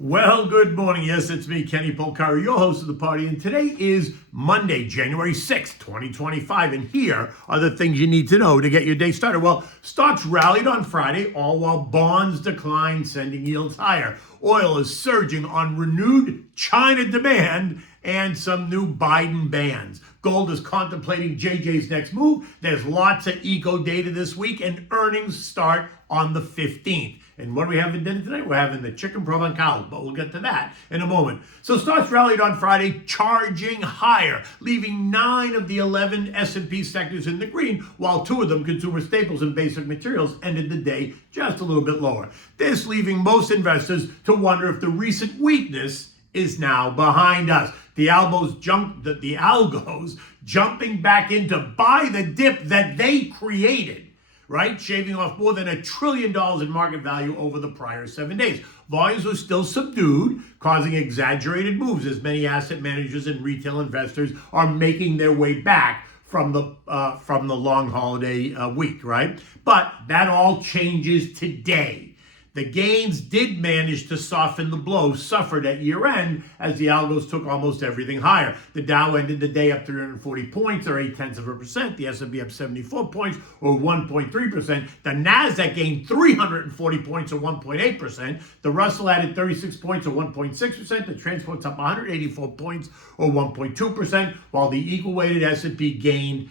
Well, good morning. Yes, it's me, Kenny Polcari, your host of the party. And today is Monday, January 6th, 2025. And here are the things you need to know to get your day started. Well, stocks rallied on Friday, all while bonds declined, sending yields higher. Oil is surging on renewed China demand and some new Biden bans. Gold is contemplating JJ's next move. There's lots of eco data this week, and earnings start on the 15th. And what do we have in dinner tonight? We're having the chicken provençal, but we'll get to that in a moment. So stocks rallied on Friday, charging higher, leaving 9 of the 11 S&P sectors in the green, while 2 of them, consumer staples and basic materials, ended the day just a little bit lower. This leaving most investors to wonder if the recent weakness is now behind us. The algos jumping back in to buy the dip that they created, right? Shaving off more than $1 trillion in market value over the prior 7 days. Volumes were still subdued, causing exaggerated moves as many asset managers and retail investors are making their way back from the long holiday week, right? But that all changes today. The gains did manage to soften the blow suffered at year end as the algos took almost everything higher. The Dow ended the day up 340 points or 0.8%. The S&P up 74 points or 1.3%. The Nasdaq gained 340 points or 1.8%. The Russell added 36 points or 1.6%. The transport's up 184 points or 1.2%, while the equal weighted S&P gained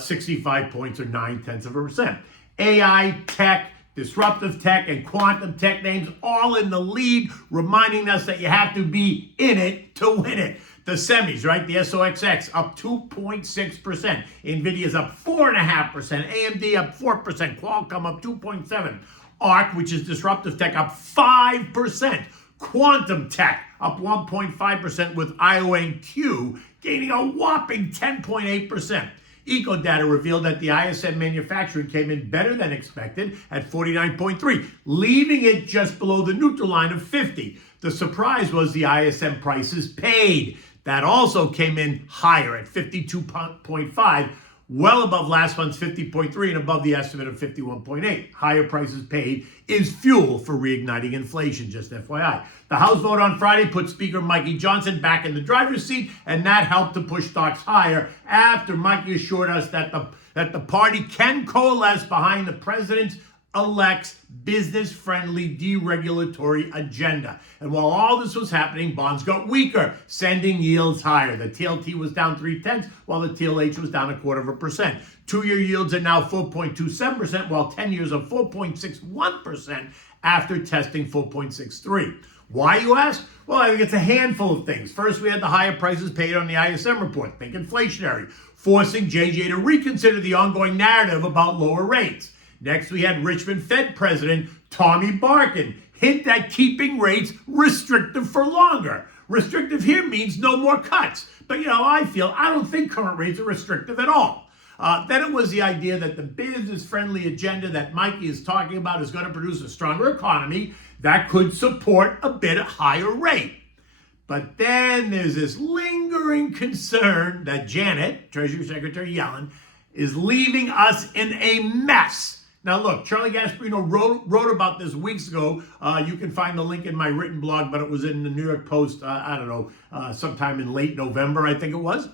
65 points or 0.9%. AI, tech, disruptive tech, and quantum tech names all in the lead, reminding us that you have to be in it to win it. The semis, right? The SOXX up 2.6%. NVIDIA's up 4.5%. AMD up 4%. Qualcomm up 2.7%. ARC, which is disruptive tech, up 5%. Quantum tech up 1.5%, with IonQ gaining a whopping 10.8%. Eco data revealed that the ISM manufacturing came in better than expected at 49.3, leaving it just below the neutral line of 50. The surprise was the ISM prices paid. That also came in higher at 52.5, well above last month's 50.3 and above the estimate of 51.8. Higher prices paid is fuel for reigniting inflation, just FYI. The House vote on Friday put Speaker Mikey Johnson back in the driver's seat, and that helped to push stocks higher after Mikey assured us that the party can coalesce behind the president-elect's business-friendly deregulatory agenda. And while all this was happening, bonds got weaker, sending yields higher. The TLT was down 0.3, while the TLH was down 0.25%. 2-year yields are now 4.27%, while 10 years are 4.61% after testing 4.63. Why, you ask? Well, I think it's a handful of things. First, we had the higher prices paid on the ISM report, think inflationary, forcing JJ to reconsider the ongoing narrative about lower rates. Next, we had Richmond Fed President Tommy Barkin hint at keeping rates restrictive for longer. Restrictive here means no more cuts. But, I don't think current rates are restrictive at all. Then it was the idea that the business-friendly agenda that Mikey is talking about is going to produce a stronger economy that could support a bit higher rate. But then there's this lingering concern that Janet, Treasury Secretary Yellen, is leaving us in a mess. Now look, Charlie Gasparino wrote about this weeks ago. You can find the link in my written blog, but it was in the New York Post, sometime in late November, I think it was.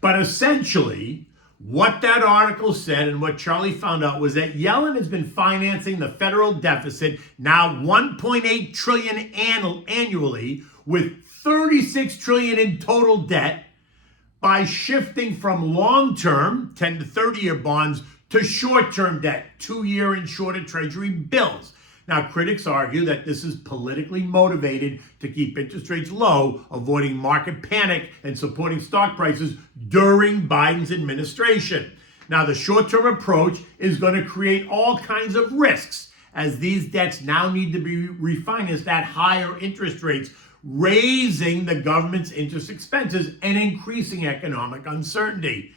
But essentially, what that article said and what Charlie found out was that Yellen has been financing the federal deficit, now $1.8 trillion annually, with $36 trillion in total debt, by shifting from long-term, 10 to 30-year bonds to short-term debt, 2-year and shorter treasury bills. Now, critics argue that this is politically motivated to keep interest rates low, avoiding market panic and supporting stock prices during Biden's administration. Now, the short-term approach is going to create all kinds of risks, as these debts now need to be refinanced at higher interest rates, raising the government's interest expenses and increasing economic uncertainty.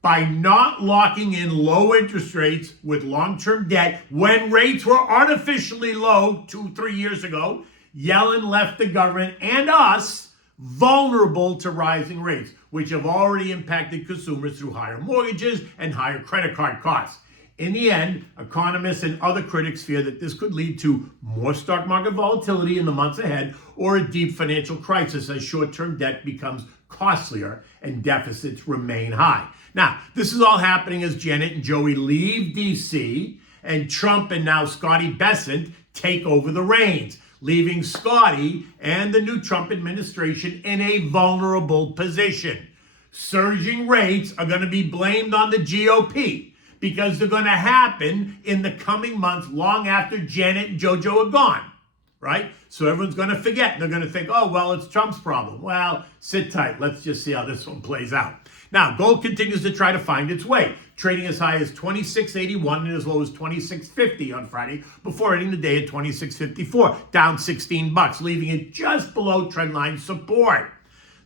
By not locking in low interest rates with long-term debt when rates were artificially low 2-3 years ago, Yellen left the government and us vulnerable to rising rates, which have already impacted consumers through higher mortgages and higher credit card costs. In the end, economists and other critics fear that this could lead to more stock market volatility in the months ahead or a deep financial crisis as short-term debt becomes costlier and deficits remain high. Now, this is all happening as Janet and Joey leave D.C. and Trump and now Scotty Bessent take over the reins, leaving Scotty and the new Trump administration in a vulnerable position. Surging rates are going to be blamed on the GOP because they're going to happen in the coming months long after Janet and JoJo are gone, right? So everyone's going to forget. They're going to think, oh, well, it's Trump's problem. Well, sit tight. Let's just see how this one plays out. Now, gold continues to try to find its way, trading as high as $26.81 and as low as $26.50 on Friday before ending the day at $26.54, down 16 bucks, leaving it just below trendline support.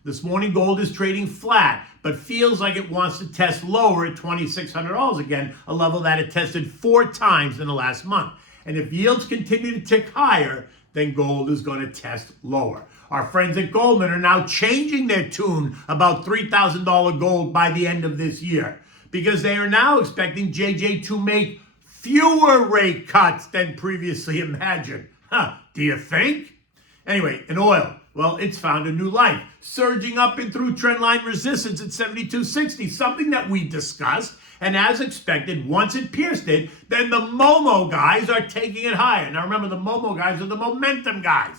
This morning, gold is trading flat, but feels like it wants to test lower at $2,600 again, a level that it tested 4 times in the last month. And if yields continue to tick higher, then gold is going to test lower. Our friends at Goldman are now changing their tune about $3,000 gold by the end of this year because they are now expecting JJ to make fewer rate cuts than previously imagined. Do you think? Anyway, in oil, well, it's found a new life, surging up and through trendline resistance at 72.60, something that we discussed. And as expected, once it pierced it, then the Momo guys are taking it higher. Now remember, the Momo guys are the momentum guys.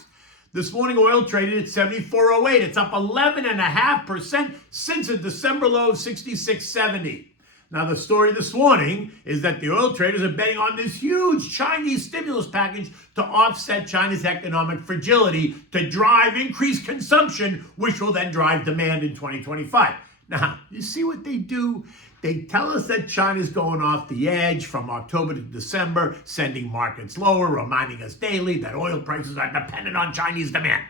This morning, oil traded at 74.08. It's up 11.5% since a December low of 66.70. Now, the story this morning is that the oil traders are betting on this huge Chinese stimulus package to offset China's economic fragility to drive increased consumption, which will then drive demand in 2025. Now, you see what they do? They tell us that China's going off the edge from October to December, sending markets lower, reminding us daily that oil prices are dependent on Chinese demand,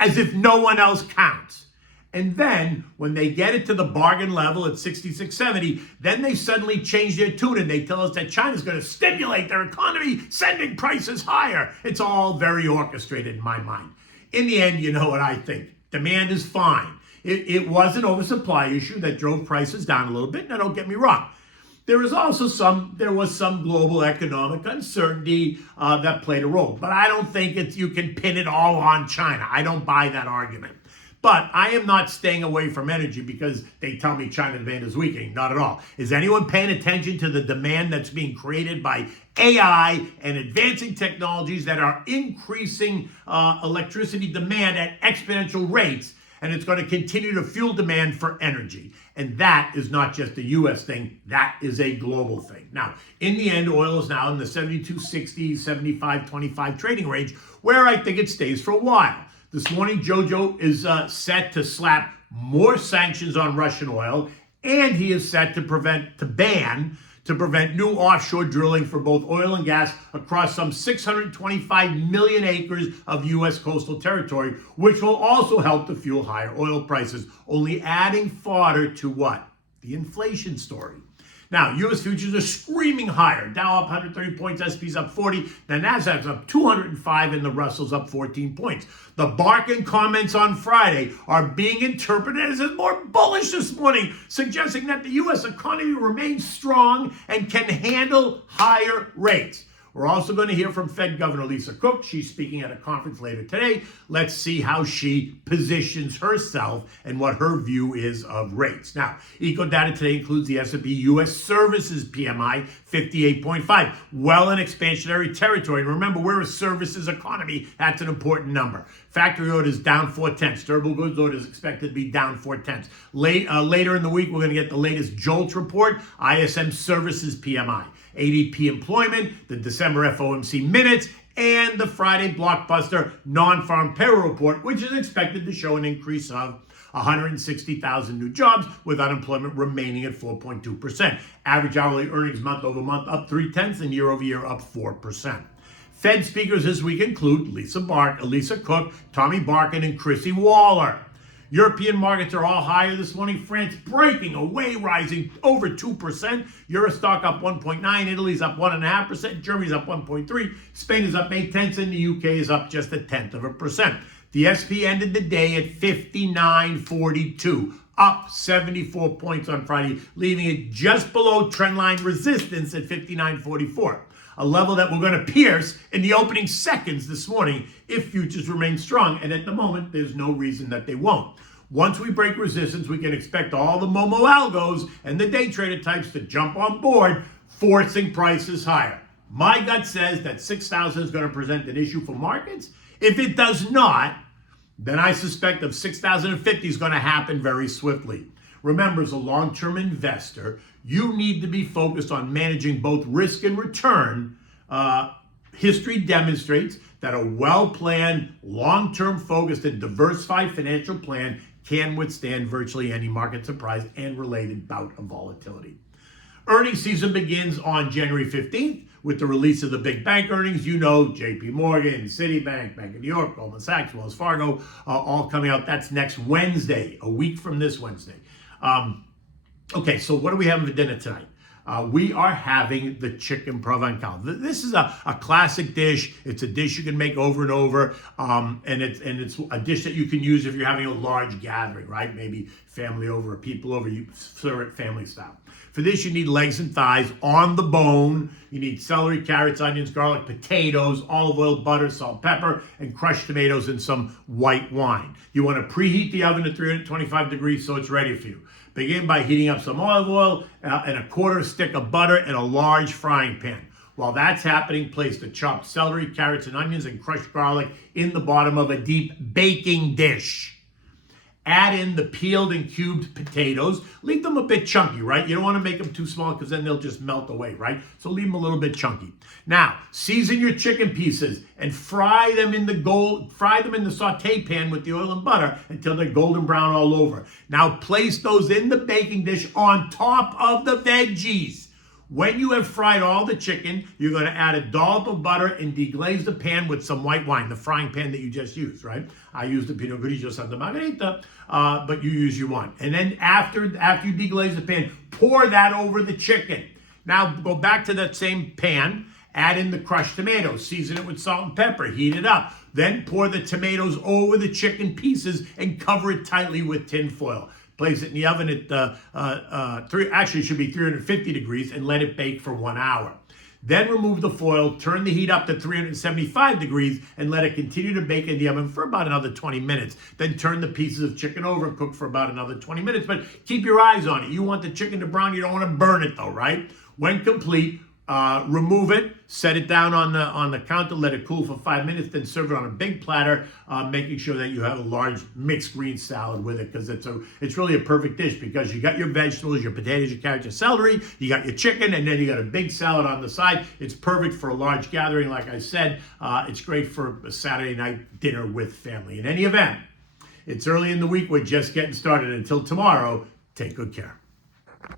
as if no one else counts. And then, when they get it to the bargain level at 66.70, then they suddenly change their tune and they tell us that China's going to stimulate their economy, sending prices higher. It's all very orchestrated in my mind. In the end, you know what I think. Demand is fine. It was an oversupply issue that drove prices down a little bit. Now, don't get me wrong. There was some global economic uncertainty that played a role. But I don't think you can pin it all on China. I don't buy that argument. But I am not staying away from energy because they tell me China demand is weakening. Not at all. Is anyone paying attention to the demand that's being created by AI and advancing technologies that are increasing electricity demand at exponential rates? And it's going to continue to fuel demand for energy. And that is not just a U.S. thing. That is a global thing. Now, in the end, oil is now in the 72.60, 75.25 trading range, where I think it stays for a while. This morning, JoJo is set to slap more sanctions on Russian oil, and he is set to ban new offshore drilling for both oil and gas across some 625 million acres of U.S. coastal territory, which will also help to fuel higher oil prices, only adding fodder to what? The inflation story. Now, U.S. futures are screaming higher. Dow up 130 points, S&P's up 40, the Nasdaq's up 205, and the Russell's up 14 points. The Barkin comments on Friday are being interpreted as more bullish this morning, suggesting that the U.S. economy remains strong and can handle higher rates. We're also going to hear from Fed Governor Lisa Cook. She's speaking at a conference later today. Let's see how she positions herself and what her view is of rates. Now, eco data today includes the S&P U.S. Services PMI, 58.5, well in expansionary territory. And remember, we're a services economy. That's an important number. Factory orders down 0.4. Durable goods orders expected to be down 0.4. Later in the week, we're going to get the latest JOLTS report, ISM Services PMI. ADP employment, the December FOMC minutes, and the Friday blockbuster non-farm payroll report, which is expected to show an increase of 160,000 new jobs, with unemployment remaining at 4.2%. Average hourly earnings month over month up 0.3 and year over year up 4%. Fed speakers this week include Lisa Cook, Tommy Barkin, and Chrissy Waller. European markets are all higher this morning. France breaking away, rising over 2%. Eurostock up 1.9%. Italy's up 1.5%. Germany's up 1.3%. Spain is up 0.8%. And the UK is up just 0.1%. The SP ended the day at 59.42, up 74 points on Friday, leaving it just below trendline resistance at 59.44, a level that we're going to pierce in the opening seconds this morning if futures remain strong. And at the moment, there's no reason that they won't. Once we break resistance, we can expect all the Momo algos and the day trader types to jump on board, forcing prices higher. My gut says that 6,000 is going to present an issue for markets. If it does not, then I suspect that 6,050 is going to happen very swiftly. Remember, as a long-term investor, you need to be focused on managing both risk and return. History demonstrates that a well-planned, long-term focused, and diversified financial plan can withstand virtually any market surprise and related bout of volatility. Earnings season begins on January 15th with the release of the big bank earnings. You know, JP Morgan, Citibank, Bank of New York, Goldman Sachs, Wells Fargo, all coming out. That's next Wednesday, a week from this Wednesday. Okay, so what are we having for dinner tonight? We are having the chicken provençal. This is a classic dish. It's a dish you can make over and over, and it's a dish that you can use if you're having a large gathering, right? Maybe family over or people over. You serve it family style. For this, you need legs and thighs on the bone. You need celery, carrots, onions, garlic, potatoes, olive oil, butter, salt, pepper, and crushed tomatoes and some white wine. You want to preheat the oven to 325 degrees so it's ready for you. Begin by heating up some olive oil and a quarter stick of butter in a large frying pan. While that's happening, place the chopped celery, carrots, and onions and crushed garlic in the bottom of a deep baking dish. Add in the peeled and cubed potatoes. Leave them a bit chunky, right? You don't want to make them too small because then they'll just melt away, right? So leave them a little bit chunky. Now, season your chicken pieces and fry them in the saute pan with the oil and butter until they're golden brown all over. Now place those in the baking dish on top of the veggies. When you have fried all the chicken, you're going to add a dollop of butter and deglaze the pan with some white wine, the frying pan that you just used, right? I used the Pinot Grigio Santa Margherita, but you use your one. And then after you deglaze the pan, pour that over the chicken. Now go back to that same pan, add in the crushed tomatoes, season it with salt and pepper, heat it up. Then pour the tomatoes over the chicken pieces and cover it tightly with tin foil. Place it in the oven at actually it should be 350 degrees and let it bake for 1 hour. Then remove the foil, turn the heat up to 375 degrees and let it continue to bake in the oven for about another 20 minutes. Then turn the pieces of chicken over and cook for about another 20 minutes, but keep your eyes on it. You want the chicken to brown, you don't want to burn it though, right? When complete, remove it, set it down on the counter, let it cool for 5 minutes, then serve it on a big platter, making sure that you have a large mixed green salad with it, because it's really a perfect dish because you got your vegetables, your potatoes, your carrots, your celery, you got your chicken, and then you got a big salad on the side. It's perfect for a large gathering, like I said. It's great for a Saturday night dinner with family. In any event, it's early in the week. We're just getting started. Until tomorrow, take good care.